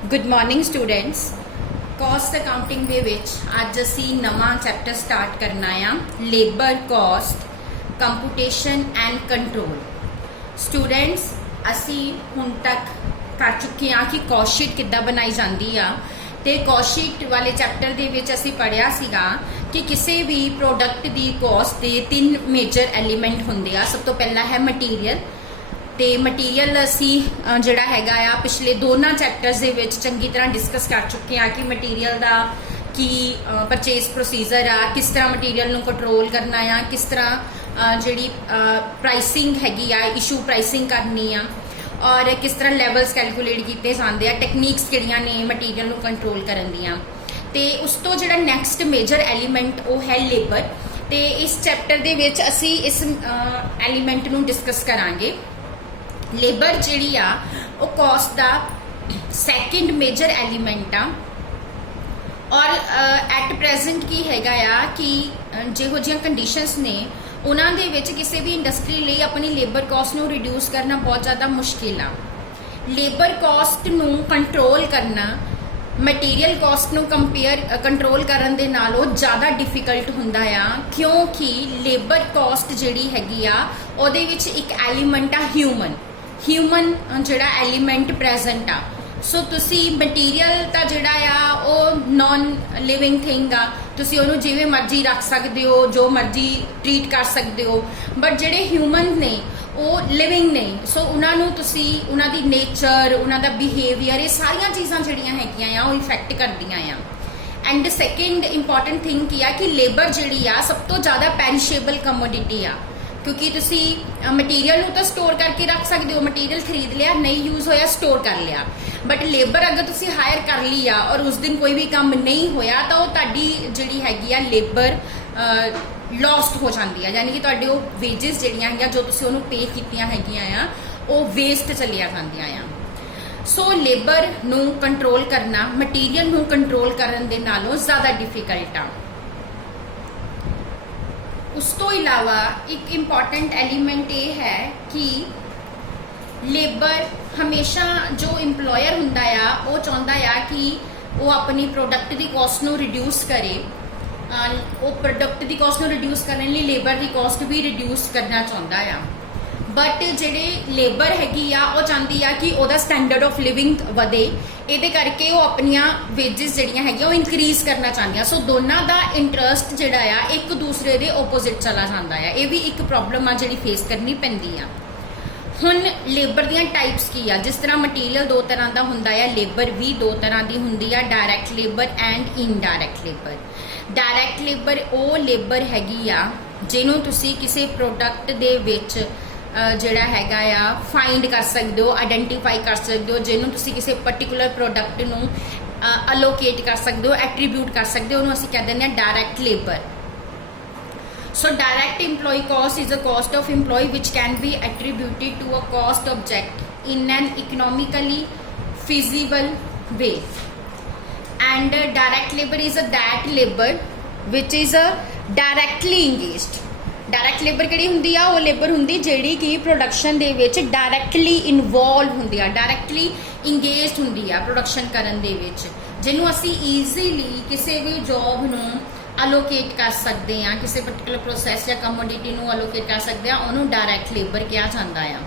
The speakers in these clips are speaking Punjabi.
Good morning students. Cost accounting ਦੇ ਵਿੱਚ ਅੱਜ ਅਸੀਂ ਨਵਾਂ ਚੈਪਟਰ ਸਟਾਰਟ ਕਰਨਾ ਆ, labour cost computation and control. Students, ਅਸੀਂ ਹੁਣ ਤੱਕ ਕਰ ਚੁੱਕੇ ਹਾਂ ਕਿ ਕਾਸਟ ਸ਼ੀਟ ਕਿੱਦਾਂ ਬਣਾਈ ਜਾਂਦੀ ਆ, ਤੇ ਕਾਸਟ ਸ਼ੀਟ ਵਾਲੇ ਚੈਪਟਰ ਦੇ ਵਿੱਚ ਅਸੀਂ ਪੜ੍ਹਿਆ ਸੀਗਾ ਕਿ ਕਿਸੇ ਵੀ ਪ੍ਰੋਡਕਟ ਦੀ ਕਾਸਟ ਦੇ 3 ਮੇਜਰ ਐਲੀਮੈਂਟ ਹੁੰਦੇ ਆ। ਸਭ ਤੋਂ ਪਹਿਲਾਂ ਹੈ ਮਟੀਰੀਅਲ, ਤੇ ਮਟੀਰੀਅਲ ਅਸੀਂ ਜਿਹੜਾ ਹੈਗਾ ਆ ਪਿਛਲੇ ਦੋਨਾਂ ਚੈਪਟਰਸ ਦੇ ਵਿੱਚ ਚੰਗੀ ਤਰ੍ਹਾਂ ਡਿਸਕਸ ਕਰ ਚੁੱਕੇ ਹਾਂ ਕਿ ਮਟੀਰੀਅਲ ਦਾ ਕੀ ਪਰਚੇਸ ਪ੍ਰੋਸੀਜਰ ਆ, ਕਿਸ ਤਰ੍ਹਾਂ ਮਟੀਰੀਅਲ ਨੂੰ ਕੰਟਰੋਲ ਕਰਨਾ ਆ, ਕਿਸ ਤਰ੍ਹਾਂ ਜਿਹੜੀ ਪ੍ਰਾਈਸਿੰਗ ਹੈਗੀ ਆ, ਇਸ਼ੂ ਪ੍ਰਾਈਸਿੰਗ ਕਰਨੀ ਆ, ਔਰ ਕਿਸ ਤਰ੍ਹਾਂ ਲੈਵਲਸ ਕੈਲਕੂਲੇਟ ਕੀਤੇ ਜਾਂਦੇ ਆ, ਟੈਕਨੀਕਸ ਕਿਹੜੀਆਂ ਨੇ ਮਟੀਰੀਅਲ ਨੂੰ ਕੰਟਰੋਲ ਕਰਨ ਦੀਆਂ। ਤੇ ਉਸ ਤੋਂ ਜਿਹੜਾ ਨੈਕਸਟ ਮੇਜਰ ਐਲੀਮੈਂਟ ਉਹ ਹੈ ਲੇਬਰ, ਤੇ ਇਸ ਚੈਪਟਰ ਦੇ ਵਿੱਚ ਅਸੀਂ ਇਸ ਐਲੀਮੈਂਟ ਨੂੰ ਡਿਸਕਸ ਕਰਾਂਗੇ। ਲੇਬਰ ਜਿਹੜੀ ਆ ਉਹ ਕਾਸਟ ਦਾ ਸੈਕਿੰਡ ਮੇਜਰ ਐਲੀਮੈਂਟ ਆ, ਔਰ ਐਟ ਪ੍ਰੈਜ਼ੈਂਟ ਕੀ ਹੈਗਾ ਆ ਕਿ ਜਿਹੋ ਜਿਹੀਆਂ ਕੰਡੀਸ਼ਨਸ ਨੇ ਉਹਨਾਂ ਦੇ ਵਿੱਚ ਕਿਸੇ ਵੀ ਇੰਡਸਟਰੀ ਲਈ ਆਪਣੀ ਲੇਬਰ ਕਾਸਟ ਨੂੰ ਰਿਡਿਊਸ ਕਰਨਾ ਬਹੁਤ ਜ਼ਿਆਦਾ ਮੁਸ਼ਕਿਲ ਆ। ਲੇਬਰ ਕਾਸਟ ਨੂੰ ਕੰਟਰੋਲ ਕਰਨਾ ਮਟੀਰੀਅਲ ਕਾਸਟ ਨੂੰ ਕੰਟਰੋਲ ਕਰਨ ਦੇ ਨਾਲੋਂ ਜ਼ਿਆਦਾ ਡਿਫਿਕਲਟ ਹੁੰਦਾ ਆ, ਕਿਉਂਕਿ ਲੇਬਰ ਕਾਸਟ ਜਿਹੜੀ ਹੈਗੀ ਆ ਉਹਦੇ ਵਿੱਚ ਇੱਕ ਐਲੀਮੈਂਟ ਆ ਹਿਊਮਨ ਜਿਹੜਾ ਐਲੀਮੈਂਟ ਪ੍ਰੈਜ਼ੈਂਟ ਆ। ਸੋ ਤੁਸੀਂ ਮਟੀਰੀਅਲ ਤਾਂ ਜਿਹੜਾ ਆ ਉਹ ਨॉन ਲਿਵਿੰਗ ਥਿੰਗ ਆ, ਤੁਸੀਂ ਉਹਨੂੰ ਜਿਵੇਂ ਮਰਜ਼ੀ ਰੱਖ ਸਕਦੇ ਹੋ, ਜੋ ਮਰਜ਼ੀ ਟ੍ਰੀਟ ਕਰ ਸਕਦੇ ਹੋ, ਬਟ ਜਿਹੜੇ ਹਿਊਮਨ ਨੇ ਉਹ ਲਿਵਿੰਗ ਨੇ। ਸੋ ਉਹਨਾਂ ਨੂੰ ਤੁਸੀਂ ਉਹਨਾਂ ਦੀ ਨੇਚਰ, ਉਹਨਾਂ ਦਾ ਬਿਹੇਵੀਅਰ, ਇਹ ਸਾਰੀਆਂ ਚੀਜ਼ਾਂ ਜਿਹੜੀਆਂ ਹੈਗੀਆਂ ਆ ਉਹ ਇਫੈਕਟ ਕਰਦੀਆਂ ਆ। ਐਂਡ ਸੈਕਿੰਡ ਇੰਪੋਰਟੈਂਟ ਥਿੰਗ ਕੀ ਆ ਕਿ ਲੇਬਰ ਜਿਹੜੀ ਆ ਸਭ ਤੋਂ ਜ਼ਿਆਦਾ ਪੈਰੀਸ਼ੇਬਲ ਕਮੋਡਿਟੀ ਆ, ਕਿਉਂਕਿ ਤੁਸੀਂ ਮਟੀਰੀਅਲ ਨੂੰ ਤਾਂ ਸਟੋਰ ਕਰਕੇ ਰੱਖ ਸਕਦੇ ਹੋ, ਮਟੀਰੀਅਲ ਖਰੀਦ ਲਿਆ, ਨਹੀਂ ਯੂਜ਼ ਹੋਇਆ, ਸਟੋਰ ਕਰ ਲਿਆ, ਬਟ ਲੇਬਰ ਅਗਰ ਤੁਸੀਂ ਹਾਇਰ ਕਰ ਲਈ ਆ ਔਰ ਉਸ ਦਿਨ ਕੋਈ ਵੀ ਕੰਮ ਨਹੀਂ ਹੋਇਆ ਤਾਂ ਉਹ ਤੁਹਾਡੀ ਜਿਹੜੀ ਹੈਗੀ ਆ ਲੇਬਰ ਲੌਸਟ ਹੋ ਜਾਂਦੀ ਆ, ਯਾਨੀ ਕਿ ਤੁਹਾਡੇ ਉਹ ਵੇਜਸ ਜਿਹੜੀਆਂ ਹੈਗੀਆਂ ਜੋ ਤੁਸੀਂ ਉਹਨੂੰ ਪੇ ਕੀਤੀਆਂ ਹੈਗੀਆਂ ਆ ਉਹ ਵੇਸਟ ਚਲੀਆਂ ਜਾਂਦੀਆਂ ਆ। ਸੋ ਲੇਬਰ ਨੂੰ ਕੰਟਰੋਲ ਕਰਨਾ ਮਟੀਰੀਅਲ ਨੂੰ ਕੰਟਰੋਲ ਕਰਨ ਦੇ ਨਾਲੋਂ ਜ਼ਿਆਦਾ ਡਿਫਿਕਲਟ ਆ। ਉਸ ਤੋਂ ਇਲਾਵਾ ਇੱਕ ਇੰਪੋਰਟੈਂਟ ਐਲੀਮੈਂਟ ਇਹ ਹੈ ਕਿ ਲੇਬਰ ਹਮੇਸ਼ਾ ਜੋ ਇੰਪਲੋਇਰ ਹੁੰਦਾ ਆ ਉਹ ਚਾਹੁੰਦਾ ਆ ਕਿ ਉਹ ਆਪਣੀ ਪ੍ਰੋਡਕਟ ਦੀ ਕਾਸਟ ਨੂੰ ਰਿਡਿਊਸ ਕਰੇ, ਉਹ ਪ੍ਰੋਡਕਟ ਦੀ ਕਾਸਟ ਨੂੰ ਰਿਡਿਊਸ ਕਰਨ ਲਈ ਲੇਬਰ ਦੀ ਕਾਸਟ ਵੀ ਰਿਡਿਊਸ ਕਰਨਾ ਚਾਹੁੰਦਾ ਆ। ਬਟ ਜਿਹੜੇ ਲੇਬਰ ਹੈਗੀ ਆ ਉਹ ਚਾਹੁੰਦੀ ਆ ਕਿ ਉਹਦਾ ਸਟੈਂਡਰਡ ਆਫ ਲਿਵਿੰਗ ਵਧੇ, ਇਹਦੇ ਕਰਕੇ ਉਹ ਆਪਣੀਆਂ ਵੇਜਸ ਜਿਹੜੀਆਂ ਹੈਗੀਆਂ ਉਹ ਇਨਕਰੀਜ਼ ਕਰਨਾ ਚਾਹੁੰਦੀਆਂ। ਸੋ ਦੋਨਾਂ ਦਾ ਇੰਟਰਸਟ ਜਿਹੜਾ ਆ ਇੱਕ ਦੂਸਰੇ ਦੇ ਓਪੋਜ਼ਿਟ ਚਲਾ ਜਾਂਦਾ ਆ। ਇਹ ਵੀ ਇੱਕ ਪ੍ਰੋਬਲਮ ਆ ਜਿਹੜੀ ਫੇਸ ਕਰਨੀ ਪੈਂਦੀ ਆ। ਹੁਣ ਲੇਬਰ ਦੀਆਂ ਟਾਈਪਸ ਕੀ ਆ? ਜਿਸ ਤਰ੍ਹਾਂ ਮਟੀਰੀਅਲ 2 ਤਰ੍ਹਾਂ ਦਾ ਹੁੰਦਾ ਆ, ਲੇਬਰ ਵੀ 2 ਤਰ੍ਹਾਂ ਦੀ ਹੁੰਦੀ ਆ, direct labour and indirect labour. Direct labour ਉਹ ਲੇਬਰ ਹੈਗੀ ਆ ਜਿਹਨੂੰ ਤੁਸੀਂ ਕਿਸੇ ਪ੍ਰੋਡਕਟ ਦੇ ਵਿੱਚ ਜਿਹੜਾ ਹੈਗਾ ਆ ਫਾਈਂਡ ਕਰ ਸਕਦੇ ਹੋ, ਆਇਡੈਂਟੀਫਾਈ ਕਰ ਸਕਦੇ ਹੋ, ਜਿਹਨੂੰ ਤੁਸੀਂ ਕਿਸੇ ਪਰਟੀਕੂਲਰ ਪ੍ਰੋਡਕਟ ਨੂੰ ਅਲੋਕੇਟ ਕਰ ਸਕਦੇ ਹੋ, ਐਟਰੀਬਿਊਟ ਕਰ ਸਕਦੇ ਹੋ, ਉਹਨੂੰ ਅਸੀਂ ਕਹਿ ਦਿੰਦੇ ਹਾਂ direct labour. So direct employee cost is a cost of employee which can be attributed to a cost object in an economically feasible way. And direct labor is that labor which is directly engaged. Direct labour ਕਿਹੜੀ ਹੁੰਦੀ ਆ? ਉਹ ਲੇਬਰ ਹੁੰਦੀ ਜਿਹੜੀ ਕਿ ਪ੍ਰੋਡਕਸ਼ਨ ਦੇ ਵਿੱਚ ਡਾਇਰੈਕਟਲੀ ਇਨਵੋਲਵ ਹੁੰਦੀ ਆ, ਡਾਇਰੈਕਟਲੀ ਇੰਗੇਜਡ ਹੁੰਦੀ ਆ ਪ੍ਰੋਡਕਸ਼ਨ ਕਰਨ ਦੇ ਵਿੱਚ, ਜਿਹਨੂੰ ਅਸੀਂ ਈਜ਼ੀਲੀ ਕਿਸੇ ਵੀ ਜੌਬ ਨੂੰ ਅਲੋਕੇਟ ਕਰ ਸਕਦੇ ਆ, ਕਿਸੇ ਪਰਟੀਕੂਲਰ ਪ੍ਰੋਸੈਸ ਜਾਂ ਕਮੋਡਿਟੀ ਨੂੰ ਅਲੋਕੇਟ ਕਰ ਸਕਦੇ ਆ, ਉਹਨੂੰ ਡਾਇਰੈਕਟ ਲੇਬਰ ਕਿਹਾ ਜਾਂਦਾ ਆ।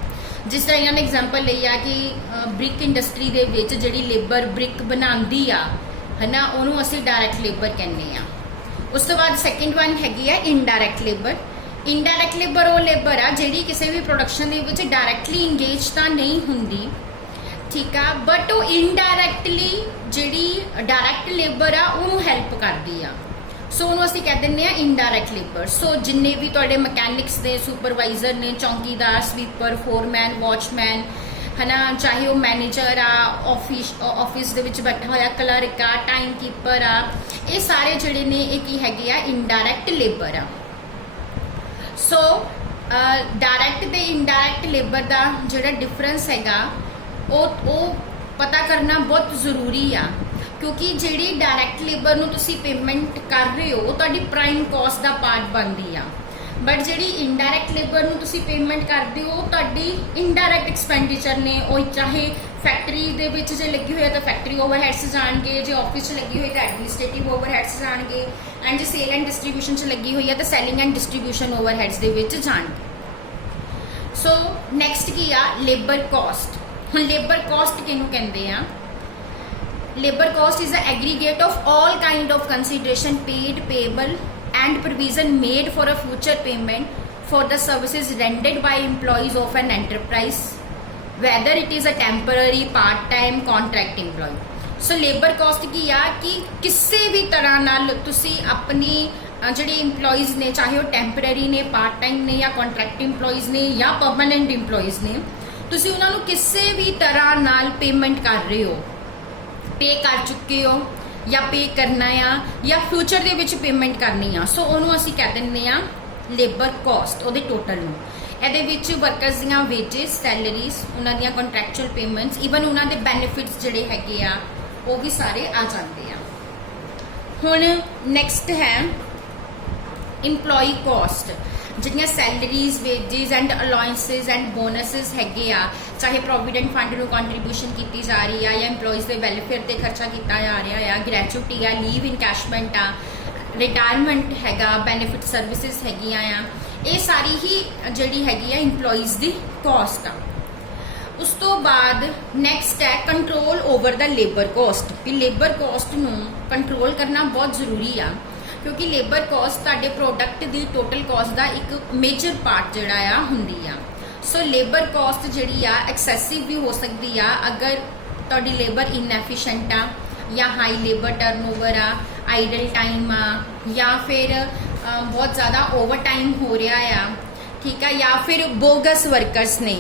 ਜਿਸ ਤਰ੍ਹਾਂ ਇਹਨਾਂ ਨੇ ਐਗਜ਼ਾਮਪਲ ਲਈ ਆ ਕਿ ਬ੍ਰਿਕ ਇੰਡਸਟਰੀ ਦੇ ਵਿੱਚ ਜਿਹੜੀ ਲੇਬਰ ਬ੍ਰਿਕ ਬਣਾਉਂਦੀ ਆ ਹਨਾ, ਉਹਨੂੰ ਅਸੀਂ ਡਾਇਰੈਕਟ ਲੇਬਰ ਕਹਿੰਦੇ ਆ। ਉਸ ਤੋਂ ਬਾਅਦ ਸੈਕਿੰਡ ਵਨ ਹੈਗੀ ਆ ਇਨਡਾਇਰੈਕਟ ਲੇਬਰ। ਇਨਡਾਇਰੈਕਟ ਲੇਬਰ ਉਹ ਲੇਬਰ ਆ ਜਿਹੜੀ ਕਿਸੇ ਵੀ ਪ੍ਰੋਡਕਸ਼ਨ ਦੇ ਵਿੱਚ ਡਾਇਰੈਕਟਲੀ ਇੰਗੇਜ ਤਾਂ ਨਹੀਂ ਹੁੰਦੀ, ਠੀਕ ਆ, ਬਟ ਉਹ ਇਨਡਾਇਰੈਕਟਲੀ ਜਿਹੜੀ ਡਾਇਰੈਕਟ ਲੇਬਰ ਆ ਉਹਨੂੰ ਹੈਲਪ ਕਰਦੀ ਆ। ਸੋ ਉਹਨੂੰ ਅਸੀਂ ਕਹਿ ਦਿੰਦੇ ਆ ਇਨਡਾਇਰੈਕਟ ਲੇਬਰ। ਸੋ ਜਿੰਨੇ ਵੀ ਤੁਹਾਡੇ ਮਕੈਨਿਕਸ ਦੇ ਸੁਪਰਵਾਈਜ਼ਰ ਨੇ, ਚੌਂਕੀਦਾਰ, ਸਵੀਪਰ, ਫੋਰਮੈਨ, ਵਾਚਮੈਨ ਹਨਾ, ਚਾਹੇ ਉਹ ਮੈਨੇਜਰ ਆ, ਆਫਿਸ ਦੇ ਵਿੱਚ ਬੈਠਾ ਹੋਇਆ ਕਲਰਕ ਆ, ਟਾਈਮ ਕੀਪਰ ਆ, ਇਹ ਸਾਰੇ ਜਿਹੜੇ ਨੇ ਇਹ ਕੀ ਹੈਗੇ ਆ? ਇਨਡਾਇਰੈਕਟ ਲੇਬਰ ਆ। ਸੋ ਡਾਇਰੈਕਟ ਤੇ ਇਨਡਾਇਰੈਕਟ ਲੇਬਰ ਦਾ ਜਿਹੜਾ ਡਿਫਰੈਂਸ ਹੈਗਾ ਉਹ ਪਤਾ ਕਰਨਾ ਬਹੁਤ ਜ਼ਰੂਰੀ ਆ, ਕਿਉਂਕਿ ਜਿਹੜੀ ਡਾਇਰੈਕਟ ਲੇਬਰ ਨੂੰ ਤੁਸੀਂ ਪੇਮੈਂਟ ਕਰ ਰਹੇ ਹੋ ਉਹ ਤੁਹਾਡੀ ਪ੍ਰਾਈਮ ਕਾਸਟ ਦਾ ਪਾਰਟ ਬਣਦੀ ਆ, बट जी इनडायरैक्ट लेबर में पेमेंट करते हो तो इनडायरैक्ट एक्सपेंडिचर ने, वो चाहे फैक्ट्री दे विच जे लगी हुई है तो फैक्ट्री ओवरहेड्स जाणगे, जे ऑफिस च लगी हुई तो एडमिनिस्ट्रेटिव ओवरहेड्स जाणगे, एंड जे सेल एंड डिस्ट्रीब्यूशन च लगी हुई है तो सैलिंग एंड डिस्ट्रीब्यूशन ओवरहेड्स दे विच जाणगे। सो नैक्सट की आ लेबर कॉस्ट। हुण लेबर कॉस्ट किहनूं कहंदे आ? Labour cost is a aggregate of all kind of consideration paid, payable and provision made for a future payment for the services rendered by employees of an enterprise, whether it is a temporary, part-time, contract employee। So labor cost की आ कि किसी भी तरह नाल तुसी अपनी ਜਿਹੜੇ EMPLOYEES ने, चाहे वो टेंपररी ने, पार्ट टाइम ने, या कॉन्ट्रैक्ट EMPLOYEES ने, या परमानेंट EMPLOYEES ने, तुसी उन्होंने किसी भी तरह नाल पेमेंट कर रहे हो, पे कर चुके हो या पे करना आ, या फ्यूचर दे विच पेमेंट करनी आ। सो उन्होंने असीं कह दिंदे आ लेबर कॉस्ट ਉਹਦੇ टोटल ਨੂੰ। ਇਹਦੇ ਵਿੱਚ ਵਰਕਰਸ ਦੀਆਂ ਵੇजेस, ਸੈਲਰੀਜ਼, ਉਹਨਾਂ ਦੀਆਂ ਕੰਟਰੈਕਚੁਅਲ ਪੇਮੈਂਟਸ, ਈਵਨ ਉਹਨਾਂ ਦੇ ਬੈਨੀਫਿਟਸ ਜਿਹੜੇ ਹੈਗੇ ਆ ਉਹ ਵੀ ਸਾਰੇ ਆ ਜਾਂਦੇ ਆ। ਹੁਣ ਨੈਕਸਟ ਹੈ EMPLOYEE ਕੌਸਟ, ਜਿਹੜੀਆਂ ਸੈਲਰੀਜ਼, ਵੇजेस ਐਂਡ ਅਲਾउंसेस ਐਂਡ ਬੋਨਸਿਸ ਹੈਗੇ ਆ, ਚਾਹੇ ਪ੍ਰੋਵੀਡੈਂਟ ਫੰਡ ਨੂੰ ਕੰਟਰੀਬਿਊਸ਼ਨ ਕੀਤੀ ਜਾ ਰਹੀ ਆ, ਜਾਂ EMPLOYEES ਦੇ ਵੈਲਫੇਅਰ ਤੇ ਖਰਚਾ ਕੀਤਾ ਜਾ ਰਿਹਾ ਆ, ਗ੍ਰੈਚੁਇਟੀ ਆ, ਲੀਵ ਇਨਕੈਸ਼ਮੈਂਟ ਆ, रिटायरमेंट हैगा, बेनिफिट सर्विसिज हैगियां आ, ये सारी ही जिहड़ी हैगी आ EMPLOYEES दी कॉस्ट आ। उस तो बाद नैक्सट है control over the labour cost. कि लेबर कॉस्ट नूं कंट्रोल करना बहुत जरूरी आ, क्योंकि लेबर कॉस्ट तुहाडे प्रोडक्ट दी टोटल कॉस्ट दा एक मेजर पार्ट जिहड़ा आ हुंदी आ। सो लेबर कॉस्ट जिहड़ी आ एक्सैसिव भी हो सकदी आ अगर तुहाडी लेबर इनएफिशिएंट आ, या हाई लेबर टर्नओवर आ, आइडल टाइम आ, या फिर बहुत ज़्यादा ओवर टाइम हो रहा आ, ठीक है, या फिर बोगस वर्कर्स ने,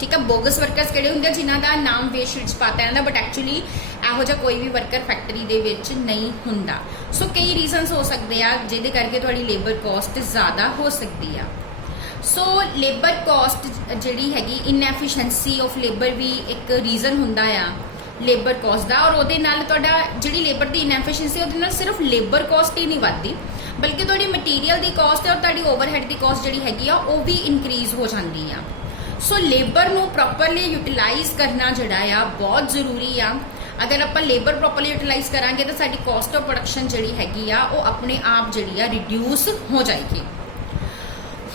ठीक है। बोगस वर्कर्स किहड़े हुंदे जिन्हां दा नाम वेस्टेज च पाता जांदा, बट एक्चुअली इहो जिहा कोई भी वर्कर फैक्ट्री दे विच नहीं हुंदा। सो कई रीजनस हो सकते हैं जिहदे करके तुहाडी लेबर कॉस्ट ज़्यादा हो सकती है। सो लेबर कॉस्ट जिहड़ी हैगी इनएफिशिएंसी ऑफ लेबर भी एक रीजन हुंदा आ लेबर कॉस्ट का, और ਉਹਦੇ ਨਾਲ ਤੁਹਾਡਾ ਜਿਹੜੀ ਲੇਬਰ ਦੀ ਇਨਐਫੀਸ਼ੀਐਂਸੀ ਉਹਦੇ ਨਾਲ ਸਿਰਫ ਲੇਬਰ ਕਾਸਟ ਹੀ ਨਹੀਂ ਵੱਧਦੀ, ਬਲਕਿ ਤੁਹਾਡੀ ਮਟੀਰੀਅਲ ਦੀ ਕਾਸਟ ਔਰ ਤੁਹਾਡੀ ਓਵਰਹੈਡ ਦੀ ਕਾਸਟ ਜਿਹੜੀ ਹੈਗੀ ਆ ਉਹ ਵੀ ਇਨਕਰੀਜ਼ ਹੋ ਜਾਂਦੀ ਆ। ਸੋ ਲੇਬਰ ਨੂੰ ਪ੍ਰੋਪਰਲੀ ਯੂਟਿਲਾਈਜ਼ ਕਰਨਾ ਜਿਹੜਾ ਆ ਬਹੁਤ ਜ਼ਰੂਰੀ ਆ। ਅਗਰ ਆਪਾਂ ਲੇਬਰ ਪ੍ਰੋਪਰਲੀ ਯੂਟਿਲਾਈਜ਼ ਕਰਾਂਗੇ ਤਾਂ ਸਾਡੀ ਕਾਸਟ ਆਫ ਪ੍ਰੋਡਕਸ਼ਨ ਜਿਹੜੀ ਹੈਗੀ ਆ ਉਹ ਆਪਣੇ ਆਪ ਜਿਹੜੀ ਆ ਰਿਡਿਊਸ ਹੋ ਜਾਏਗੀ।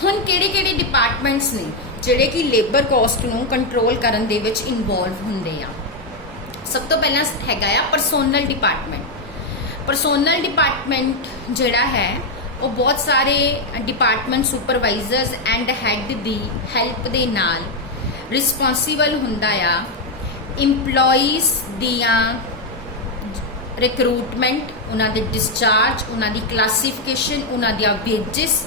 ਹੁਣ ਕਿਹੜੇ ਡਿਪਾਰਟਮੈਂਟਸ ਨੇ ਜਿਹੜੇ ਕਿ ਲੇਬਰ ਕਾਸਟ ਨੂੰ ਕੰਟਰੋਲ ਕਰਨ ਦੇ ਵਿੱਚ ਇਨਵੋਲਵ ਹੁੰਦੇ ਆ? सब तो पहला हैगा आ परसोनल डिपार्टमेंट। परसोनल डिपार्टमेंट जिहड़ा है वो बहुत सारे डिपार्टमेंट सुपरवाइजर्स एंड हैड दी हैल्प दे नाल रिस्पॉन्सिबल हुंदा आ EMPLOYEES दियां रिक्रूटमेंट, उन्हां दे डिस्चार्ज, उन्हां दी क्लासीफिकेशन, उन्हां दियां वेजेस,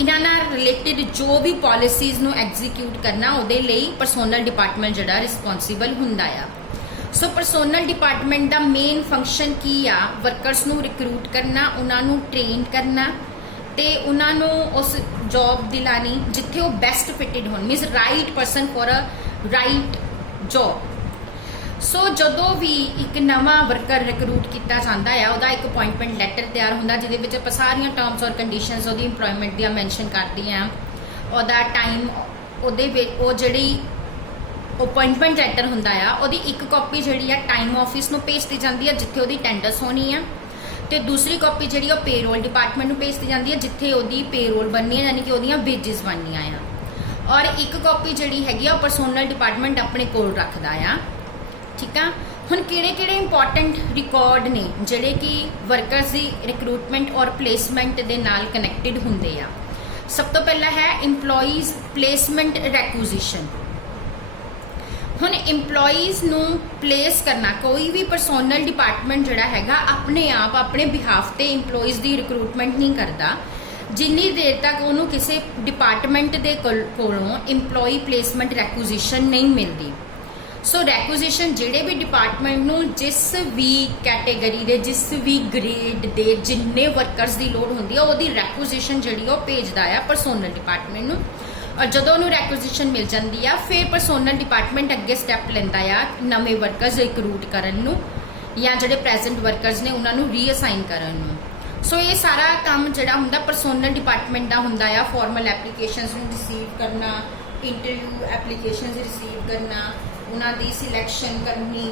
इन्हां नाल रिलेटेड जो भी पॉलिसीज़ नूं एग्जीक्यूट करना उहदे लई परसोनल डिपार्टमेंट जिहड़ा रिस्पॉन्सिबल हुंदा आ। सो परसोनल डिपार्टमेंट का मेन फंक्शन की आ वर्कर्स नू रिक्रूट करना, उन्होंने ट्रेन करना, ते उन्होंने उस जॉब दिलानी जिथे वो बेस्ट फिटेड हो, means right person for a right job. So जदों भी एक नवा वर्कर रिक्रूट किया जाता है उसका एक अपॉइंटमेंट लैटर तैयार होंदा जिहदे विच आपां सारियां टर्म्स और कंडीशनस उहदी इंप्लॉयमेंट दियां मैंशन करदी हां, उहदा टाइम, उहदे विच वो जिहड़ी अपॉइंटमेंट लैटर हुंदा आ उहदी एक कॉपी जिहड़ी आ टाइम ऑफिस नूं भेज दी जांदी है जिथे उहदी टेंडर्स होनी है, ते दूसरी कॉपी जिहड़ी आ पेरोल डिपार्टमेंट नूं भेज दी जांदी है जिथे उहदी पेरोल बननी है, यानी कि उहदियां वेजेस बननियां आ, और एक कॉपी जिहड़ी हैगी आ परसोनल डिपार्टमेंट अपने कोल रखदा आ, ठीक है। हुण किहड़े इंपॉर्टेंट रिकॉर्ड ने जिहड़े कि वर्कर्स दी रिक्रूटमेंट और प्लेसमेंट दे नाल कनैक्टेड हुंदे आ? सब तो पहला है EMPLOYEES प्लेसमेंट रैक्विजिशन। हुण EMPLOYEES नूं प्लेस करना, कोई भी परसोनल डिपार्टमेंट जिहड़ा हैगा अपने आप अपने बिहाफ ते EMPLOYEES दी रिक्रूटमेंट नहीं करता जिन्नी देर तक उन्होंने किसी डिपार्टमेंट के कोलों EMPLOYEE प्लेसमेंट रैक्विजिशन नहीं मिलती। सो रैक्विजिशन जिहड़े भी डिपार्टमेंट नूं जिस भी कैटेगरी दे, जिस भी ग्रेड दे जिन्ने वर्कर्स की लोड़ होंदी है उहदी रैक्विजिशन जिहड़ी वो भेजदा है परसोनल डिपार्टमेंट नूं, और जदों उन्होंने रैक्विजिशन मिल जाती है फिर परसोनल डिपार्टमेंट अगे स्टैप लैंदा आ नवे वर्कर्स रिक्रूट करन नूं या जिहड़े प्रेजेंट वर्कर्स ने उन्होंने रीअसाइन करन नूं। सो ये सारा काम जिहड़ा हुंदा परसोनल डिपार्टमेंट का हुंदा आ, फॉर्मल एप्लीकेशनस नूं रिसीव करना, इंटरव्यू एप्लीकेशनस रिसीव करना, ਉਹਨਾਂ ਦੀ ਸਿਲੈਕਸ਼ਨ ਕਰਨੀ।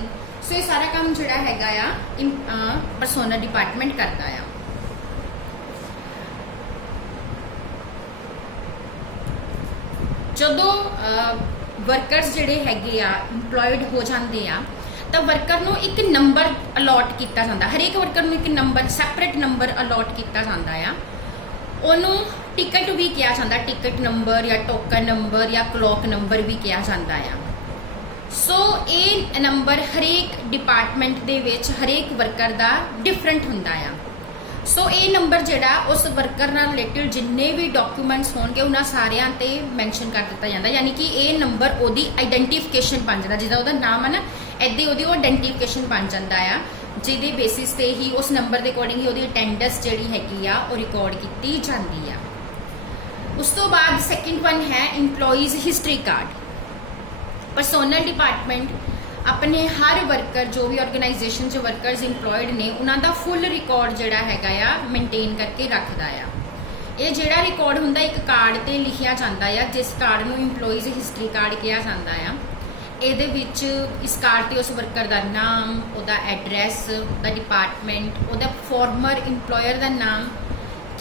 सो ये सारा काम जिहड़ा हैगा आ परसोनल डिपार्टमेंट करता है। जदों वर्कर्स जिहड़े हैगे आ इंप्लॉयड हो जाते हैं तो वर्कर नूं एक नंबर अलॉट किया जाता, हरेक वर्कर नूं एक नंबर सैपरेट नंबर अलॉट किया जाता है। उन्होंने टिकट भी कहा जाता, टिकट नंबर या टोकन नंबर या क्लॉक नंबर भी कहा जाता है। सो ये नंबर हरेक डिपार्टमेंट दे विच हरेक वर्कर दा डिफरेंट हुंदा है। सो ये नंबर जिहड़ा उस वर्कर नाल रिलेटेड जिन्ने भी डॉक्यूमेंट्स होणगे उन्हां सारियां ते मैंशन कर दिता जाता, यानी कि ये नंबर ओदी आइडेंटिफिकेशन बन जाता, जिदा उहदा नाम है ना इदां ओदी आइडेंटिफिकेशन बन जाता है, जिहदे बेसिस ते ही उस नंबर के अकॉर्डिंग ही ओदी अटेंडेंस जिहड़ी हैगी आ वो रिकॉर्ड की जाती है। उस तो बाद सैकेंड वन है इंप्लॉईज हिस्टरी कार्ड। परसोनल डिपार्टमेंट अपने हर वर्कर जो भी ऑर्गेनाइजेशन जो वर्कर्स इंप्लॉयड ने उन्होंने फुल रिकॉर्ड जिहड़ा हैगा आ मेनटेन करके रखता है। ये जिहड़ा रिकॉर्ड हुंदा एक कार्ड ते लिखिया जाता है, जिस कार्ड नूं इंप्लॉईज हिस्टरी कार्ड कहा जाता है। ਇਹਦੇ ਵਿੱਚ इस कार्ड ते उस वर्कर का नाम, ਉਹਦਾ एड्रैस, ਉਹਦਾ डिपार्टमेंट, ਉਹਦਾ फॉर्मर इंप्लॉयर का नाम,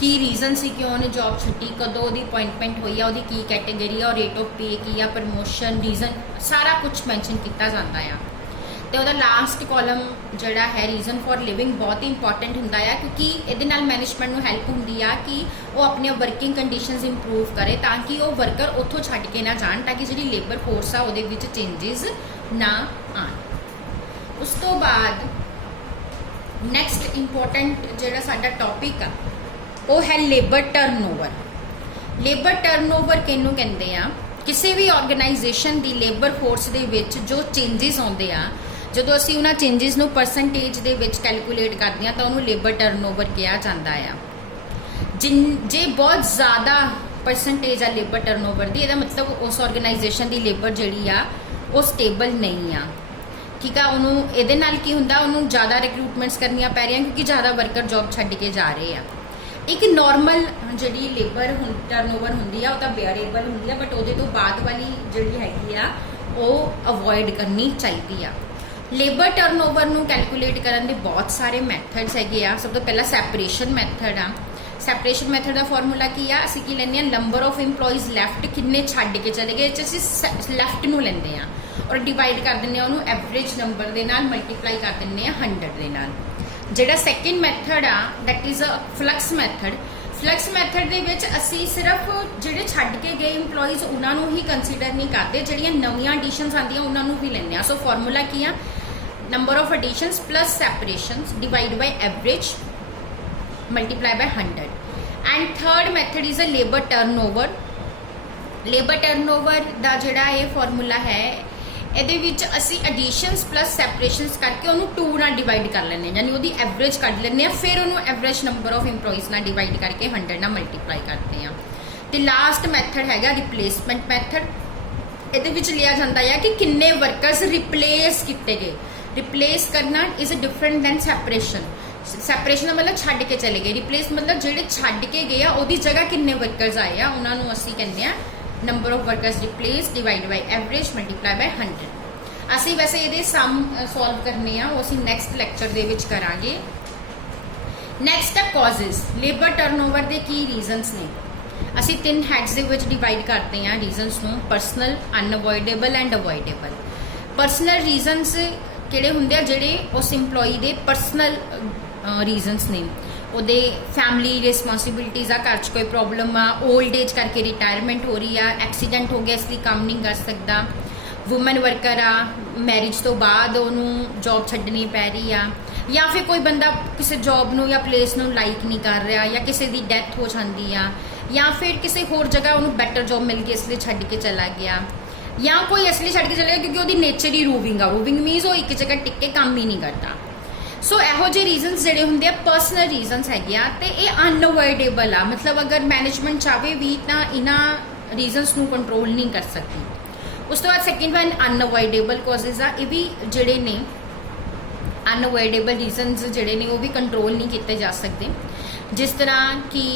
की रीजन सी कि उन्हें जॉब छड्डी, कदों दी अपॉइंटमेंट हुई है, उसकी की कैटेगरी है और रेट ऑफ पे की है, प्रमोशन रीजन सारा कुछ मैंशन किया जाता है। तो वह लास्ट कॉलम जोड़ा है रीजन फॉर लिविंग बहुत ही इंपॉर्टेंट होंदा है, क्योंकि ये मैनेजमेंट को हैल्प होंदी है कि वो अपनी वर्किंग कंडीशनस इंप्रूव करे ताकि वो वर्कर उतों छड्ड के ना जान, ताकि जी लेबर फोर्स आ वो चेंजिज ना आन। उस तो बाद नैक्सट इंपॉर्टेंट जोड़ा साडा टॉपिक आ वो है लेबर टर्नओवर। लेबर टर्नओवर किनू कहते हैं? किसी भी ऑर्गेनाइजेशन की लेबर फोर्स दे विच जो चेंजिज आउंदे आ, जदों असीं उन्हां चेंजिज नूं परसेंटेज दे विच कैलकुलेट करते हैं तो उन्होंने लेबर टर्नओवर कहा जाता है। जे बहुत ज़्यादा परसेंटेज आ लेबर टर्नओवर की, इसका मतलब उस ऑर्गेनाइजेशन की लेबर जिहड़ी आ वो स्टेबल नहीं आ, ठीक है। उन्होंने ये नाल की हुंदा, उन्होंने ज़्यादा रिक्रूटमेंट्स करनियां पै रही क्योंकि ज़्यादा वर्कर जॉब छड्ड के जा रहे हैं। एक नॉर्मल जी लेबर टर्नओवर होंगी है तो बेयरेबल होंगी है, बट वो तो बाद वाली जी हैगी आ वो अवॉइड करनी चाहिए। लेबर टर्नओवर नूं कैलकुलेट करने के बहुत सारे मैथड्स हैगे आ। सब तो पहला सैपरेशन मैथड आ। सैपरेशन मैथड का फॉर्मूला की आ, असीं की लैंदे नंबर ऑफ इंप्लॉईज लैफ्ट किन्ने छड्ड के चले गए, असीं लैफ्ट नूं लैंदे आ और डिवाइड कर दिंदे आ उहनूं एवरेज नंबर दे नाल मल्टीप्लाई कर दिंदे आ 100 दे नाल। जिहड़ा सैकेंड मैथड आ that is a flux method. Flux method दे विच असीं सिर्फ जिहड़े छड्ड के गए इंप्लॉईज उन्हां नूं ही कंसीडर नहीं करते, जिहड़ियां नवीं एडिशनस आंदियां उन्हां नूं भी लैंदे आ। सो फॉर्मूला की आ, number of additions plus separations divide by average multiply by 100। And third method is a labour turnover. Labour turnover दा जिहड़ा ये फॉर्मूला है ਇਹਦੇ ਵਿੱਚ ਅਸੀਂ ਐਡੀਸ਼ਨਸ ਪਲਸ ਸੈਪਰੇਸ਼ਨਸ ਕਰਕੇ ਉਹਨੂੰ 2 ਨਾਲ ਡਿਵਾਈਡ ਕਰ ਲੈਂਦੇ ਹਾਂ, ਯਾਨੀ ਉਹਦੀ ਐਵਰੇਜ ਕੱਢ ਲੈਂਦੇ ਹਾਂ, ਫਿਰ ਉਹਨੂੰ ਐਵਰੇਜ ਨੰਬਰ ਆਫ ਇੰਪਲੋਈਜ਼ ਨਾਲ ਡਿਵਾਈਡ ਕਰਕੇ 100 ਨਾਲ ਮਲਟੀਪਲਾਈ ਕਰਦੇ ਹਾਂ। ਤੇ ਲਾਸਟ ਮੈਥਡ ਹੈਗਾ ਰਿਪਲੇਸਮੈਂਟ ਮੈਥਡ। ਇਹਦੇ ਵਿੱਚ ਲਿਆ ਜਾਂਦਾ ਹੈ ਕਿ ਕਿੰਨੇ ਵਰਕਰਸ ਰਿਪਲੇਸ ਕੀਤੇ ਗਏ। ਰਿਪਲੇਸ ਕਰਨਾ is different than separation. Separation ਦਾ ਮਤਲਬ ਛੱਡ ਕੇ ਚਲੇ ਗਏ, ਰਿਪਲੇਸ ਮਤਲਬ ਜਿਹੜੇ ਛੱਡ ਕੇ ਗਏ ਆ ਉਹਦੀ ਜਗ੍ਹਾ ਕਿੰਨੇ ਵਰਕਰਸ ਆਏ ਆ, ਉਹਨਾਂ ਨੂੰ ਅਸੀਂ ਕਹਿੰਦੇ ਆ number of workers replace divide by average multiply by 100। असी वैसे ये सम सॉल्व करने वो असी नैक्सट लैक्चर दे विच करांगे। नैक्सट है कॉजेज। लेबर टर्नओवर के की रीजनस ने, असी 3 हैड्स दे विच डिवाइड करते हैं रीजनस नूं, personal, unavoidable and avoidable. Personal reasons किहड़े हुंदे आ, जिहड़े उस इंप्लॉई दे पर्सनल रीजनस ने, ਉਹਦੇ फैमिली रिस्पॉन्सिबिलिटीज़ आ, घर च कोई प्रॉब्लम आ, ओल्ड एज करके रिटायरमेंट हो रही है, एक्सीडेंट हो गया इसलिए काम नहीं कर सकता, वूमन वर्कर आ, मैरिज तो बाद उन्होंने जॉब छड्डनी पै रही आ, या फिर कोई बंदा किसी जॉब नूं या प्लेस नूं लाइक नहीं कर रहा, या किसी की डैथ हो जाती आ, या फिर किसी होर जगह उन्होंने बैटर जॉब मिल गई इसलिए छड्ड के चला गया, या कोई इसलिए छड्ड के चला गया क्योंकि उसकी नेचर ही रूविंग आ। रूविंग मीनस वो एक जगह टिक के काम ही नहीं करता। सो ਇਹੋ ਜਿਹੇ ਰੀਜ਼ਨਸ ਜਿਹੜੇ ਹੁੰਦੇ ਆ ਪਰਸਨਲ ਰੀਜ਼ਨਸ ਹੈਗੇ ਆ, ਤੇ ਇਹ ਅਨਅਵੋਇਡੇਬਲ ਆ, ਮਤਲਬ ਅਗਰ ਮੈਨੇਜਮੈਂਟ ਚਾਹੇ ਵੀ ਤਾਂ ਇਹਨਾਂ ਰੀਜ਼ਨਸ ਨੂੰ ਕੰਟਰੋਲ ਨਹੀਂ ਕਰ ਸਕਦੀ। ਉਸ ਤੋਂ ਬਾਅਦ ਸੈਕਿੰਡ ਵਨ ਅਨਅਵੋਇਡੇਬਲ ਕਾਜ਼ਸ ਆ, ਇਹ ਵੀ ਜਿਹੜੇ ਨੇ ਅਨਅਵੋਇਡੇਬਲ ਰੀਜ਼ਨਸ ਜਿਹੜੇ ਨੇ ਉਹ ਵੀ ਕੰਟਰੋਲ ਨਹੀਂ ਕੀਤੇ ਜਾ ਸਕਦੇ, ਜਿਸ ਤਰ੍ਹਾਂ ਕਿ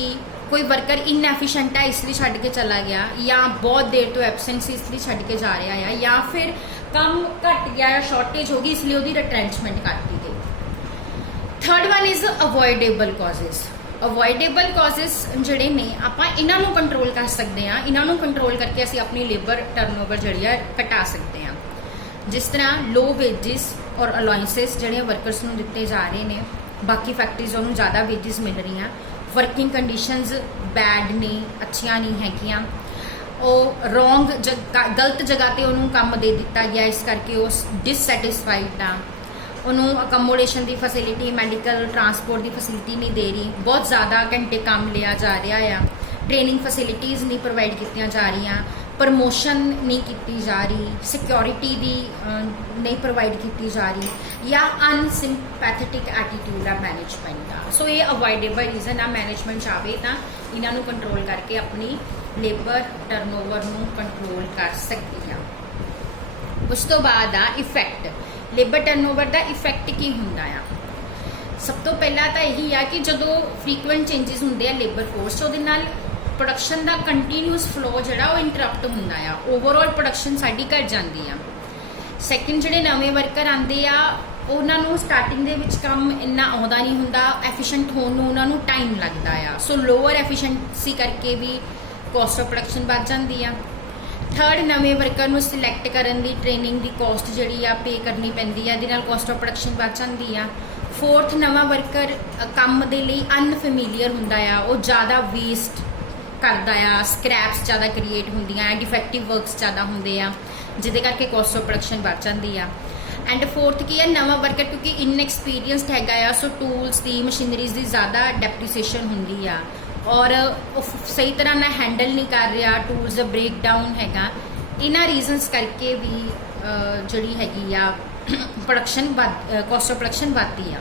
कोई वर्कर इनएफिशिएंट है इसलिए छड्ड के चला गया, या बहुत देर तो एबसेंट से इसलिए छड्ड के जा रहा है, या फिर ਕੰਮ ਘਟ ਗਿਆ ਜਾਂ ਸ਼ਾਰਟੇਜ ਹੋ ਗਈ, ਇਸ ਲਈ ਉਹਦੀ ਰਿਟ੍ਰੈਂਚਮੈਂਟ ਕਰਤੀ ਗਈ। Third one is avoidable causes. Avoidable causes ਜਿਹੜੇ ਨੇ ਆਪਾਂ ਇਹਨਾਂ ਨੂੰ ਕੰਟਰੋਲ ਕਰ ਸਕਦੇ ਹਾਂ, ਇਹਨਾਂ ਨੂੰ ਕੰਟਰੋਲ ਕਰਕੇ ਅਸੀਂ ਆਪਣੀ ਲੇਬਰ ਟਰਨਓਵਰ ਜਿਹੜੀ ਆ ਘਟਾ ਸਕਦੇ ਹਾਂ। ਜਿਸ ਤਰ੍ਹਾਂ ਲੋ ਵੇਜਿਸ ਔਰ ਅਲਾਇੰਸਿਸ ਜਿਹੜੇ ਵਰਕਰਸ ਨੂੰ ਦਿੱਤੇ ਜਾ ਰਹੇ ਨੇ, ਬਾਕੀ ਫੈਕਟਰੀਜ਼ ਉਹਨੂੰ ਜ਼ਿਆਦਾ ਵੇਜਿਸ ਮਿਲ ਰਹੀਆਂ, ਵਰਕਿੰਗ ਕੰਡੀਸ਼ਨਸ ਬੈਡ ਨੇ, ਅੱਛੀਆਂ ਨਹੀਂ ਹੈਗੀਆਂ, ਉਹ ਰੋਂਗ ਗਲਤ ਜਗ੍ਹਾ ਤੇ ਉਹਨੂੰ ਕੰਮ ਦੇ ਦਿੱਤਾ ਗਿਆ, ਇਸ ਕਰਕੇ ਉਹ ਡਿਸਸੈਟਿਸਫਾਈਡ ਆ। ਉਹਨੂੰ ਅਕਮੋਡੇਸ਼ਨ ਦੀ ਫੈਸਿਲਿਟੀ, ਮੈਡੀਕਲ ਟਰਾਂਸਪੋਰਟ ਦੀ ਫੈਸਿਲਿਟੀ ਨਹੀਂ ਦੇ ਰਹੀ, ਬਹੁਤ ਜ਼ਿਆਦਾ ਘੰਟੇ ਕੰਮ ਲਿਆ ਜਾ ਰਿਹਾ ਆ, ਟ੍ਰੇਨਿੰਗ ਫੈਸਿਲਿਟੀਜ਼ ਨਹੀਂ ਪ੍ਰੋਵਾਈਡ ਕੀਤੀਆਂ ਜਾ ਰਹੀਆਂ, ਪ੍ਰਮੋਸ਼ਨ ਨਹੀਂ ਕੀਤੀ ਜਾ ਰਹੀ, ਸਿਕਿਉਰਿਟੀ ਦੀ ਨਹੀਂ ਪ੍ਰੋਵਾਈਡ ਕੀਤੀ ਜਾ ਰਹੀ, ਜਾਂ ਅਨਸਿੰਪੈਥੈਟਿਕ ਐਟੀਟਿਊਡ ਆ ਮੈਨੇਜਮੈਂਟ ਦਾ। ਸੋ ਇਹ ਅਵੋਇਡੇਬਲ ਰੀਜ਼ਨ ਆ, ਮੈਨੇਜਮੈਂਟ ਚਾਹੇ ਤਾਂ ਇਹਨਾਂ ਨੂੰ ਕੰਟਰੋਲ ਕਰਕੇ ਆਪਣੀ ਲੇਬਰ ਟਰਨਓਵਰ ਨੂੰ ਕੰਟਰੋਲ ਕਰ ਸਕਦੀ ਆ। ਉਸ ਤੋਂ ਬਾਅਦ ਆ ਇਫੈਕਟ। ਲੇਬਰ ਟਰਨਓਵਰ ਦਾ ਇਫੈਕਟ ਕੀ ਹੁੰਦਾ ਆ? ਸਭ ਤੋਂ ਪਹਿਲਾਂ ਤਾਂ ਇਹੀ ਆ ਕਿ ਜਦੋਂ ਫ੍ਰੀਕੁਐਂਟ ਚੇਂਜਸ ਹੁੰਦੇ ਆ ਲੇਬਰ ਫੋਰਸ 'ਚ, ਉਹਦੇ ਨਾਲ ਪ੍ਰੋਡਕਸ਼ਨ ਦਾ ਕੰਟੀਨਿਊਸ ਫਲੋ ਜਿਹੜਾ ਉਹ ਇੰਟਰਪਟ ਹੁੰਦਾ ਆ, ਓਵਰਆਲ ਪ੍ਰੋਡਕਸ਼ਨ ਸਾਡੀ ਘਟ ਜਾਂਦੀ ਆ। ਸੈਕਿੰਡ, ਜਿਹੜੇ ਨਵੇਂ ਵਰਕਰ ਆਉਂਦੇ ਆ ਉਹਨਾਂ ਨੂੰ ਸਟਾਰਟਿੰਗ ਦੇ ਵਿੱਚ ਕੰਮ ਇੰਨਾ ਆਉਂਦਾ ਨਹੀਂ ਹੁੰਦਾ, ਐਫੀਸ਼ੀਐਂਟ ਹੋਣ ਨੂੰ ਉਹਨਾਂ ਨੂੰ ਟਾਈਮ ਲੱਗਦਾ ਆ। ਸੋ ਲੋਅਰ ਐਫੀਸ਼ੀਐਂਸੀ ਕਰਕੇ ਵੀ ਕੋਸਟ ਆਫ ਪ੍ਰੋਡਕਸ਼ਨ ਵੱਧ ਜਾਂਦੀ ਆ। ਥਰਡ, ਨਵੇਂ ਵਰਕਰ ਨੂੰ ਸਿਲੈਕਟ ਕਰਨ ਦੀ ਟ੍ਰੇਨਿੰਗ ਦੀ ਕੋਸਟ ਜਿਹੜੀ ਆ ਪੇ ਕਰਨੀ ਪੈਂਦੀ ਆ, ਇਹਦੇ ਨਾਲ ਕੋਸਟ ਆਫ ਪ੍ਰੋਡਕਸ਼ਨ ਵੱਧ ਜਾਂਦੀ ਆ। ਫੋਰਥ, ਨਵਾਂ ਵਰਕਰ ਕੰਮ ਦੇ ਲਈ ਅਨਫੈਮੀਲੀਅਰ ਹੁੰਦਾ ਆ, ਉਹ ਜ਼ਿਆਦਾ ਵੇਸਟ ਕਰਦਾ ਆ, ਸਕ੍ਰੈਪਸ ਜ਼ਿਆਦਾ ਕ੍ਰੀਏਟ ਹੁੰਦੀਆਂ, ਡਿਫੈਕਟਿਵ ਵਰਕਸ ਜ਼ਿਆਦਾ ਹੁੰਦੇ ਆ, ਜਿਹਦੇ ਕਰਕੇ ਕੋਸਟ ਆਫ ਪ੍ਰੋਡਕਸ਼ਨ ਵੱਧ ਜਾਂਦੀ ਆ। ਐਂਡ ਫੋਰਥ ਕੀ ਹੈ, ਨਵਾਂ ਵਰਕਰ ਕਿਉਂਕਿ ਇਨਐਕਸਪੀਰੀਅੰਸਡ ਹੈਗਾ ਆ, ਸੋ ਟੂਲਸ ਦੀ, ਮਸ਼ੀਨਰੀਜ਼ ਦੀ ਜ਼ਿਆਦਾ ਡੈਪਰੀਸੀਏਸ਼ਨ ਹੁੰਦੀ ਆ, ਔਰ ਉਹ ਸਹੀ ਤਰ੍ਹਾਂ ਨਾਲ ਹੈਂਡਲ ਨਹੀਂ ਕਰ ਰਿਹਾ, ਟੂਲਸ ਦਾ ਬ੍ਰੇਕ ਡਾਊਨ ਹੈਗਾ। ਇਹਨਾਂ ਰੀਜ਼ਨਸ ਕਰਕੇ ਵੀ ਜਿਹੜੀ ਹੈਗੀ ਆ ਪ੍ਰੋਡਕਸ਼ਨ ਕੋਸਟ ਆਫ ਪ੍ਰੋਡਕਸ਼ਨ ਵੱਧਦੀ ਆ।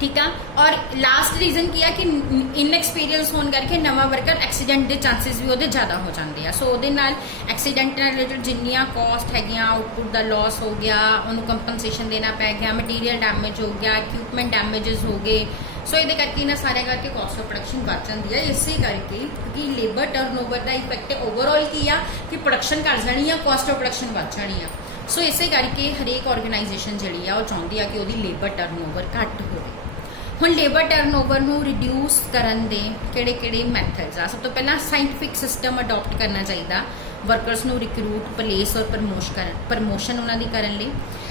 ਠੀਕ ਆ। ਔਰ ਲਾਸਟ ਰੀਜ਼ਨ ਕੀ ਆ ਕਿ ਇਨਐਕਸਪੀਰੀਅੰਸ ਹੋਣ ਕਰਕੇ ਨਵਾਂ ਵਰਕਰ ਐਕਸੀਡੈਂਟ ਦੇ ਚਾਂਸਸ ਵੀ ਉਹਦੇ ਜ਼ਿਆਦਾ ਹੋ ਜਾਂਦੇ ਆ। ਸੋ ਉਹਦੇ ਨਾਲ ਐਕਸੀਡੈਂਟ ਨਾਲ ਰਿਲੇਟਡ ਜਿੰਨੀਆਂ ਕਾਸਟ ਹੈਗੀਆਂ, ਆਊਟਪੁੱਟ ਦਾ ਲਾਸ ਹੋ ਗਿਆ, ਉਹਨੂੰ ਕੰਪਨਸੇਸ਼ਨ ਦੇਣਾ ਪੈ ਗਿਆ, ਮਟੀਰੀਅਲ ਡੈਮੇਜ ਹੋ ਗਿਆ, ਇਕਵਿਪਮੈਂਟ ਡੈਮੇਜਸ ਹੋ ਗਏ। ਸੋ ਇਹਦੇ ਕਰਕੇ ਇਹਨਾਂ ਸਾਰਿਆਂ ਕਰਕੇ ਕਾਸਟ ਆਫ ਪ੍ਰੋਡਕਸ਼ਨ ਵੱਧ ਜਾਂਦੀ ਹੈ। ਇਸੇ ਕਰਕੇ ਕਿਉਂਕਿ ਲੇਬਰ ਟਰਨਓਵਰ ਦਾ ਇਫੈਕਟ ਓਵਰਆਲ ਕੀ ਆ ਕਿ ਪ੍ਰੋਡਕਸ਼ਨ ਘੱਟ ਜਾਣੀ ਆ, ਕਾਸਟ ਆਫ ਪ੍ਰੋਡਕਸ਼ਨ ਵੱਧ ਜਾਣੀ ਆ। ਸੋ ਇਸੇ ਕਰਕੇ ਹਰੇਕ ਆਰਗੇਨਾਈਜੇਸ਼ਨ ਜਿਹੜੀ ਆ ਉਹ ਚਾਹੁੰਦੀ ਆ ਕਿ ਉਹਦੀ ਲੇਬਰ ਟਰਨਓਵਰ ਘੱਟ ਹੋਵੇ। ਹੁਣ ਲੇਬਰ ਟਰਨਓਵਰ ਨੂੰ ਰਿਡਿਊਸ ਕਰਨ ਦੇ ਕਿਹੜੇ ਮੈਥਡਸ ਆ? ਸਭ ਤੋਂ ਪਹਿਲਾਂ ਸਾਇੰਟਿਫਿਕ ਸਿਸਟਮ ਅਡਾਪਟ ਕਰਨਾ ਚਾਹੀਦਾ ਵਰਕਰਸ ਨੂੰ ਰਿਕਰੂਟ, ਪਲੇਸ ਔਰ ਪ੍ਰਮੋਸ਼ਨ ਉਹਨਾਂ ਦੀ ਕਰਨ ਲਈ।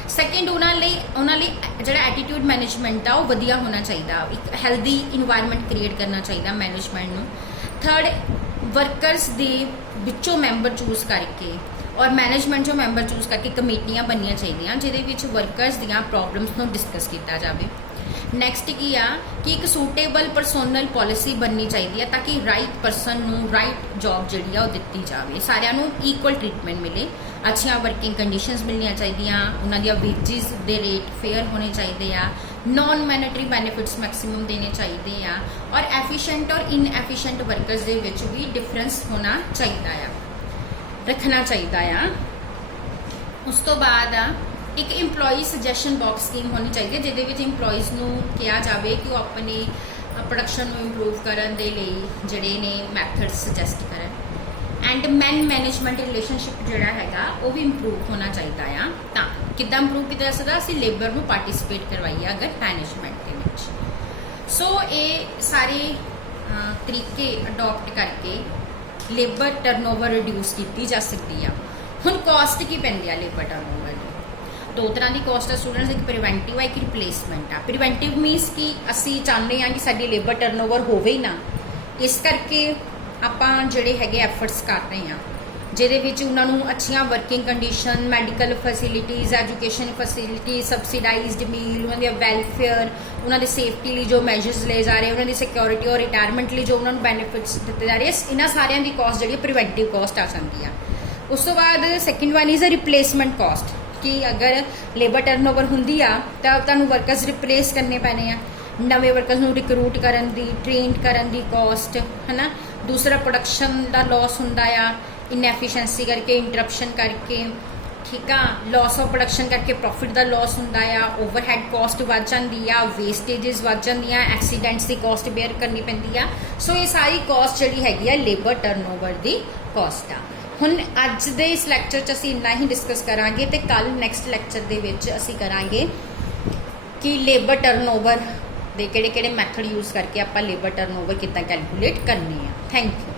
ਸੈਕਿੰਡ, ਉਹਨਾਂ ਲਈ ਜਿਹੜਾ ਐਟੀਟਿਊਡ ਮੈਨੇਜਮੈਂਟ ਆ ਉਹ ਵਧੀਆ ਹੋਣਾ ਚਾਹੀਦਾ, ਇੱਕ ਹੈਲਦੀ ਇਨਵਾਇਰਨਮੈਂਟ ਕ੍ਰੀਏਟ ਕਰਨਾ ਚਾਹੀਦਾ ਮੈਨੇਜਮੈਂਟ ਨੂੰ। ਥਰਡ, ਵਰਕਰਸ ਦੇ ਵਿੱਚੋਂ ਮੈਂਬਰ ਚੂਜ਼ ਕਰਕੇ ਔਰ ਮੈਨੇਜਮੈਂਟ ਚੋਂ ਮੈਂਬਰ ਚੂਜ਼ ਕਰਕੇ ਕਮੇਟੀਆਂ ਬਣਨੀਆਂ ਚਾਹੀਦੀਆਂ ਜਿਹਦੇ ਵਿੱਚ ਵਰਕਰਸ ਦੀਆਂ ਪ੍ਰੋਬਲਮਸ ਨੂੰ ਡਿਸਕਸ ਕੀਤਾ ਜਾਵੇ। ਨੈਕਸਟ ਕੀ ਆ ਕਿ ਇੱਕ ਸੂਟੇਬਲ ਪਰਸੋਨਲ ਪਾਲਿਸੀ ਬਣਨੀ ਚਾਹੀਦੀ ਹੈ ਤਾਂ ਕਿ ਰਾਈਟ ਪਰਸਨ ਨੂੰ ਰਾਈਟ ਜੌਬ ਜਿਹੜੀ ਆ ਉਹ ਦਿੱਤੀ ਜਾਵੇ, ਸਾਰਿਆਂ ਨੂੰ ਇਕੁਅਲ ਟ੍ਰੀਟਮੈਂਟ ਮਿਲੇ, ਅੱਛੀਆਂ ਵਰਕਿੰਗ ਕੰਡੀਸ਼ਨਸ ਮਿਲਣੀਆਂ ਚਾਹੀਦੀਆਂ, ਉਹਨਾਂ ਦੀਆਂ ਵੇਜਿਸ ਦੇ ਰੇਟ ਫੇਅਰ ਹੋਣੇ ਚਾਹੀਦੇ ਆ, ਨॉन ਮੋਨੇਟਰੀ ਬੈਨੀਫਿਟਸ ਮੈਕਸਿਮਮ ਦੇਣੇ ਚਾਹੀਦੇ ਆ, ਔਰ ਐਫੀਸ਼ੀਐਂਟ ਔਰ ਇਨਐਫੀਸ਼ੀਐਂਟ ਵਰਕਰਸ ਦੇ ਵਿੱਚ ਵੀ ਡਿਫਰੈਂਸ ਹੋਣਾ ਚਾਹੀਦਾ ਆ, ਰੱਖਣਾ ਚਾਹੀਦਾ ਆ। ਉਸ ਤੋਂ ਬਾਅਦ ਆ ਇੱਕ ਇੰਪਲੋਈ ਸੁਜੈਸ਼ਨ ਬਾਕਸ ਸਕੀਮ ਹੋਣੀ ਚਾਹੀਦੀ ਹੈ ਜਿਹਦੇ ਵਿੱਚ ਇੰਪਲੋਈਜ਼ ਨੂੰ ਕਿਹਾ ਜਾਵੇ ਕਿ ਉਹ ਆਪਣੀ ਪ੍ਰੋਡਕਸ਼ਨ ਨੂੰ ਇੰਪਰੂਵ ਕਰਨ ਦੇ ਲਈ ਜਿਹੜੇ ਨੇ ਮੈਥਡਸ ਸੁਜੈਸਟ ਕਰਨ। ਐਂਡ ਮੈਨ ਮੈਨੇਜਮੈਂਟ ਰਿਲੇਸ਼ਨਸ਼ਿਪ ਜਿਹੜਾ ਹੈਗਾ ਉਹ ਵੀ ਇੰਪਰੂਵ ਹੋਣਾ ਚਾਹੀਦਾ ਆ। ਤਾਂ ਕਿੱਦਾਂ ਇੰਪਰੂਵ ਕੀਤਾ ਜਾ ਸਕਦਾ? ਅਸੀਂ ਲੇਬਰ ਨੂੰ ਪਾਰਟਿਸਿਪੇਟ ਕਰਵਾਈਏ ਅਗਰ ਮੈਨੇਜਮੈਂਟ ਦੇ ਵਿੱਚ। ਸੋ ਇਹ ਸਾਰੇ ਤਰੀਕੇ ਅਡਾਪਟ ਕਰਕੇ ਲੇਬਰ ਟਰਨਓਵਰ ਰਿਡਿਊਸ ਕੀਤੀ ਜਾ ਸਕਦੀ ਆ। ਹੁਣ ਕਾਸਟ ਕੀ ਪੈਂਦੀ ਆ ਲੇਬਰ ਟਰਨਓਵਰ ਦੀ? ਦੋ ਤਰ੍ਹਾਂ ਦੀ ਕਾਸਟ ਆ ਸਟੂਡੈਂਟਸ, ਇੱਕ ਪ੍ਰੀਵੈਂਟਿਵ ਆ, ਇੱਕ ਰਿਪਲੇਸਮੈਂਟ ਆ। ਪ੍ਰੀਵੈਂਟਿਵ ਮੀਨਸ ਕਿ ਅਸੀਂ ਚਾਹੁੰਦੇ ਹਾਂ ਕਿ ਸਾਡੀ ਲੇਬਰ ਟਰਨਓਵਰ ਹੋਵੇ ਹੀ ਨਾ, ਇਸ ਕਰਕੇ ਆਪਾਂ ਜਿਹੜੇ ਹੈਗੇ ਐਫਰਟਸ ਕਰ ਰਹੇ ਹਾਂ ਜਿਹਦੇ ਵਿੱਚ ਉਹਨਾਂ ਨੂੰ ਅੱਛੀਆਂ working condition, medical facilities, education facility, subsidised meal, ਉਹਨਾਂ ਦੇ ਵੈਲਫੇਅਰ, ਉਹਨਾਂ ਦੇ ਸੇਫਟੀ ਲਈ ਜੋ ਮੈਜਰਸ ਲਏ ਜਾ ਰਹੇ, ਉਹਨਾਂ ਦੀ ਸਿਕਿਉਰਿਟੀ ਔਰ ਰਿਟਾਇਰਮੈਂਟ ਲਈ ਜੋ ਉਹਨਾਂ ਨੂੰ ਬੈਨੀਫਿਟਸ ਦਿੱਤੇ ਜਾ ਰਹੇ, ਇਹਨਾਂ ਸਾਰਿਆਂ ਦੀ ਕਾਸਟ ਜਿਹੜੀ ਪ੍ਰੀਵੈਂਟਿਵ ਕਾਸਟ ਆ ਜਾਂਦੀ ਆ। ਉਸ ਤੋਂ ਬਾਅਦ second one is uh replacement cost ਕਿ ਅਗਰ ਲੇਬਰ ਟਰਨਓਵਰ ਹੁੰਦੀ ਆ ਤਾਂ ਤੁਹਾਨੂੰ ਵਰਕਰਸ ਰਿਪਲੇਸ ਕਰਨੇ ਪੈਣੇ ਆ, ਨਵੇਂ ਵਰਕਰਸ ਨੂੰ ਰਿਕਰੂਟ ਕਰਨ ਦੀ, ਟ੍ਰੇਨਡ ਕਰਨ ਦੀ ਕਾਸਟ ਹੈ ਨਾ। ਦੂਸਰਾ, ਪ੍ਰੋਡਕਸ਼ਨ ਦਾ ਲਾਸ ਹੁੰਦਾ ਆ ਇਨਐਫੀਸ਼ੀਐਂਸੀ ਕਰਕੇ, ਇੰਟਰਪਸ਼ਨ ਕਰਕੇ, ਠੀਕ ਆ। ਲਾਸ ਆਫ ਪ੍ਰੋਡਕਸ਼ਨ ਕਰਕੇ ਪ੍ਰੋਫਿਟ ਦਾ ਲਾਸ ਹੁੰਦਾ ਆ, ਓਵਰਹੈਡ ਕਾਸਟ ਵੱਧ ਜਾਂਦੀ ਆ, ਵੇਸਟੇजेस ਵੱਧ ਜਾਂਦੀਆਂ, ਐਕਸੀਡੈਂਟਸ ਦੀ ਕਾਸਟ ਬੇਅਰ ਕਰਨੀ ਪੈਂਦੀ ਆ। ਸੋ ਇਹ ਸਾਰੀ ਕਾਸਟ ਜਿਹੜੀ ਹੈਗੀ ਆ ਲੇਬਰ ਟਰਨਓਵਰ ਦੀ ਕਾਸਟ ਆ। ਹੁਣ ਅੱਜ ਦੇ ਇਸ ਲੈਕਚਰ 'ਚ ਅਸੀਂ ਇੰਨਾ ਹੀ ਡਿਸਕਸ ਕਰਾਂਗੇ ਤੇ ਕੱਲ ਨੈਕਸਟ ਲੈਕਚਰ ਦੇ ਵਿੱਚ ਅਸੀਂ ਕਰਾਂਗੇ ਕਿ ਲੇਬਰ ਟਰਨਓਵਰ ਦੇ ਕਿਹੜੇ ਮੈਥਡ ਯੂਜ਼ ਕਰਕੇ ਆਪਾਂ ਲੇਬਰ ਟਰਨਓਵਰ ਕਿੱਦਾਂ ਕੈਲਕੂਲੇਟ ਕਰਨੀ ਆ। Thank you.